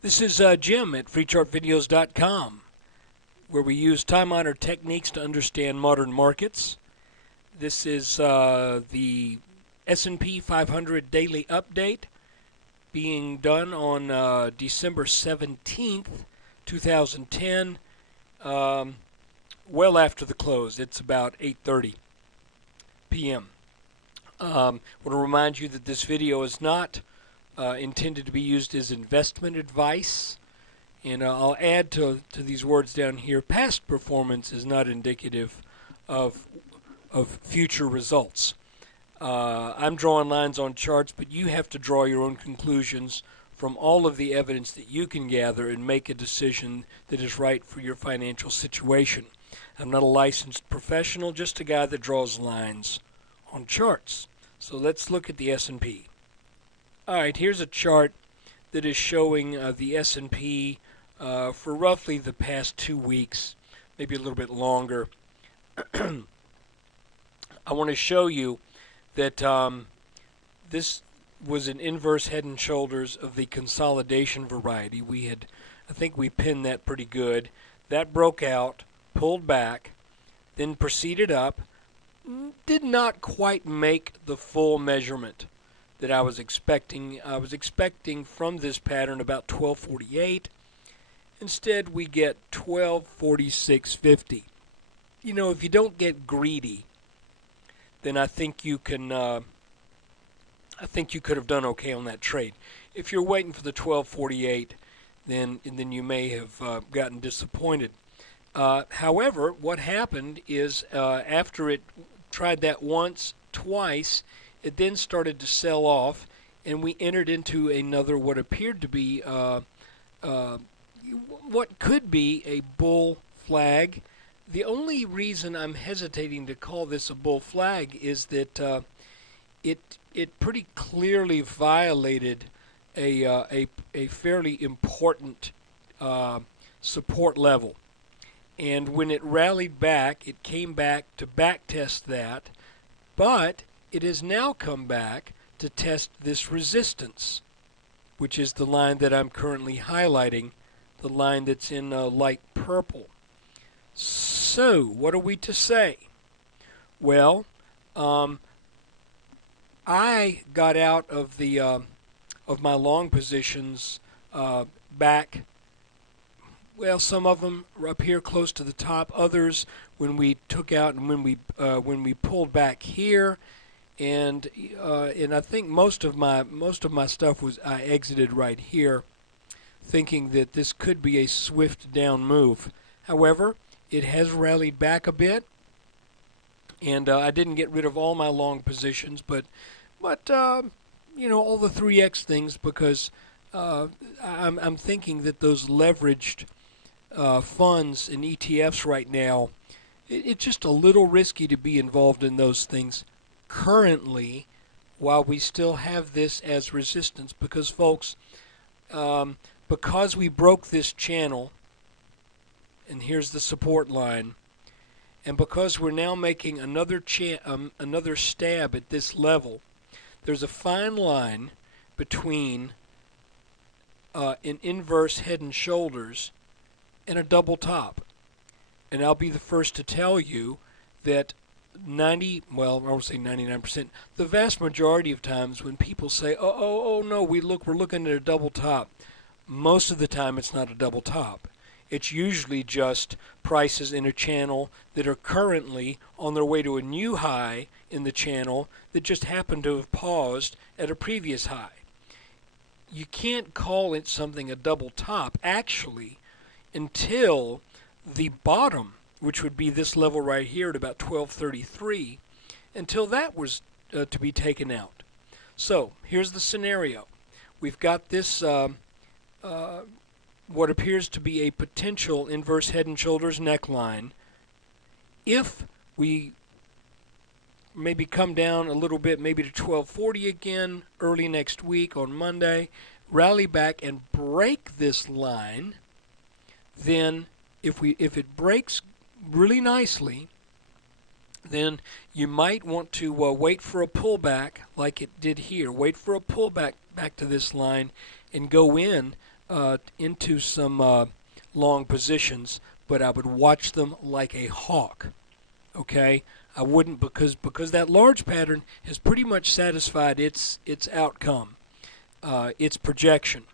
This is Jim at FreeChartVideos.com, where we use time-honored techniques to understand modern markets. This is the S&P 500 daily update being done on December 17th, 2010, well after the close. It's about 8:30 p.m. I want to remind you that this video is not intended to be used as investment advice. And I'll add to these words down here, past performance is not indicative of future results. I'm drawing lines on charts, but you have to draw your own conclusions from all of the evidence that you can gather and make a decision that is right for your financial situation. I'm not a licensed professional, just a guy that draws lines on charts. So let's look at the S&P. All right, here's a chart that is showing the S&P for roughly the past 2 weeks, maybe a little bit longer. I want to show you that this was an inverse head and shoulders of the consolidation variety. I think we pinned that pretty good. That broke out, pulled back, then proceeded up, did not quite make the full measurement that I was expecting. I was expecting from this pattern about 1248. Instead, we get 1246.50. You know, if you don't get greedy, then I think you can. I think you could have done okay on that trade. If you're waiting for the 1248, then you may have gotten disappointed. However, what happened is after it tried that once, twice, it then started to sell off, and we entered into another what appeared to be what could be a bull flag. The only reason I'm hesitating to call this a bull flag is that it pretty clearly violated a fairly important support level. And when it rallied back, it came back to back test that, but it has now come back to test this resistance, which is the line that I'm currently highlighting, the line that's in light purple. So, what are we to say? Well, I got out of the of my long positions back. Well, some of them are up here close to the top. Others, when we took out and when we pulled back here, and I think most of my stuff was I exited right here, thinking that this could be a swift down move. However, it has rallied back a bit, and I didn't get rid of all my long positions, but you know, all the 3x things, because I'm thinking that those leveraged funds and ETFs right now, it's just a little risky to be involved in those things currently while we still have this as resistance, because folks, because we broke this channel, and here's the support line, and because we're now making another stab at this level, there's a fine line between an inverse head and shoulders and a double top. And I'll be the first to tell you that I won't say 99%, the vast majority of times when people say, oh no, we're looking at a double top, most of the time it's not a double top. It's usually just prices in a channel that are currently on their way to a new high in the channel that just happened to have paused at a previous high. You can't call it something a double top, actually, until the bottom, which would be this level right here at about 1233, until that was to be taken out. So here's the scenario. We've got this what appears to be a potential inverse head and shoulders neckline. If we maybe come down a little bit, maybe to 1240 again early next week on Monday, rally back and break this line, then if it breaks really nicely, then you might want to wait for a pullback like it did here. Wait for a pullback back to this line and go in into some long positions, but I would watch them like a hawk. Okay, I wouldn't, because that large pattern has pretty much satisfied its outcome, its projection,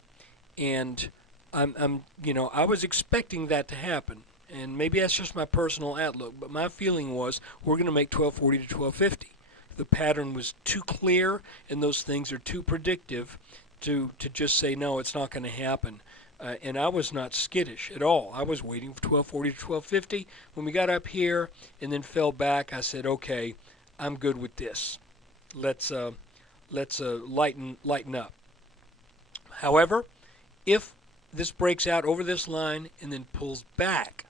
and I was expecting that to happen, and maybe that's just my personal outlook, but my feeling was we're going to make 1240 to 1250. The pattern was too clear, and those things are too predictive to just say no, it's not going to happen. And I was not skittish at all. I was waiting for 1240 to 1250. When we got up here and then fell back, I said, okay, I'm good with this. Let's lighten up. However, if this breaks out over this line and then pulls back,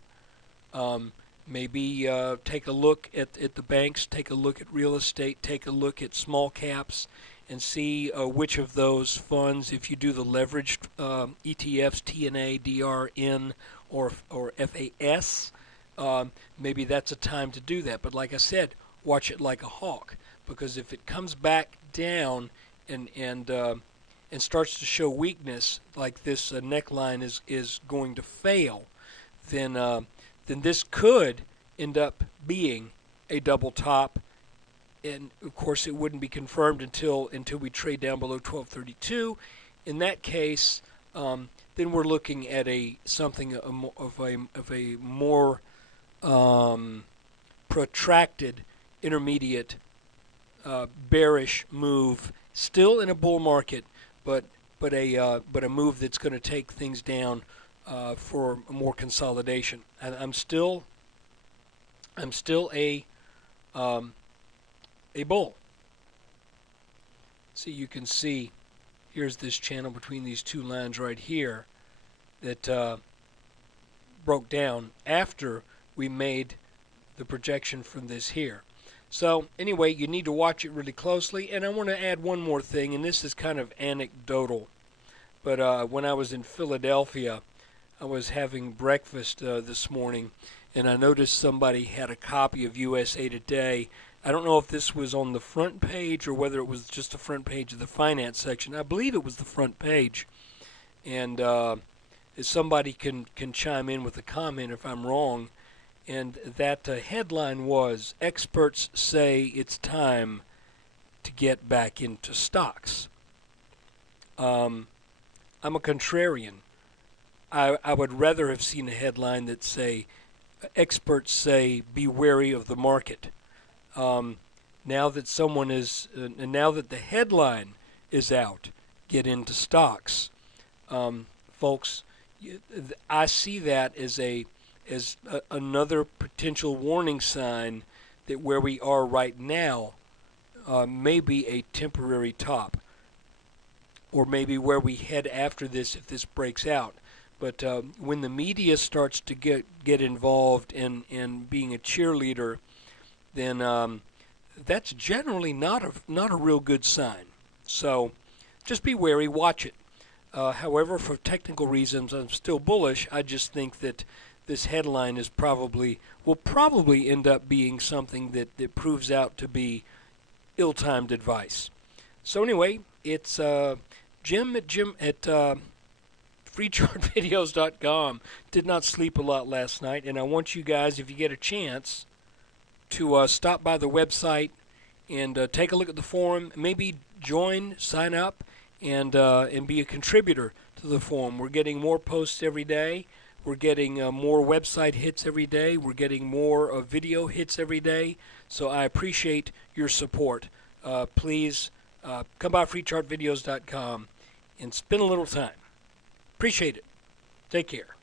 maybe take a look at the banks, take a look at real estate, take a look at small caps, and see which of those funds, if you do the leveraged ETFs, TNA, DRN, or FAS, maybe that's a time to do that. But like I said, watch it like a hawk, because if it comes back down and starts to show weakness, like this neckline is going to fail, then this could end up being a double top. And of course, it wouldn't be confirmed until we trade down below 1232. In that case, then we're looking at something of a more protracted intermediate bearish move, still in a bull market, but a move that's going to take things down for more consolidation. And I'm still a bull. So you can see here's this channel between these two lines right here that broke down after we made the projection from this here. So anyway, you need to watch it really closely. And I want to add one more thing, and this is kind of anecdotal, but when I was in Philadelphia, I was having breakfast this morning, and I noticed somebody had a copy of USA Today. I don't know if this was on the front page or whether it was just the front page of the finance section. I believe it was the front page. And if somebody can chime in with a comment if I'm wrong. And that headline was, "Experts say it's time to get back into stocks." I'm a contrarian. I would rather have seen a headline that say, "Experts say be wary of the market." Now that now that the headline is out, get into stocks, folks. I see that as another potential warning sign that where we are right now may be a temporary top, or maybe where we head after this if this breaks out. But when the media starts to get involved in being a cheerleader, then that's generally not a real good sign. So just be wary, watch it. However, for technical reasons, I'm still bullish. I just think that this headline will probably end up being something that proves out to be ill-timed advice. So anyway, it's Jim at freechartvideos.com. Did not sleep a lot last night, and I want you guys, if you get a chance, to stop by the website and take a look at the forum. Maybe join, sign up, and be a contributor to the forum. We're getting more posts every day. We're getting more website hits every day. We're getting more video hits every day. So I appreciate your support. Please come by freechartvideos.com and spend a little time. Appreciate it. Take care.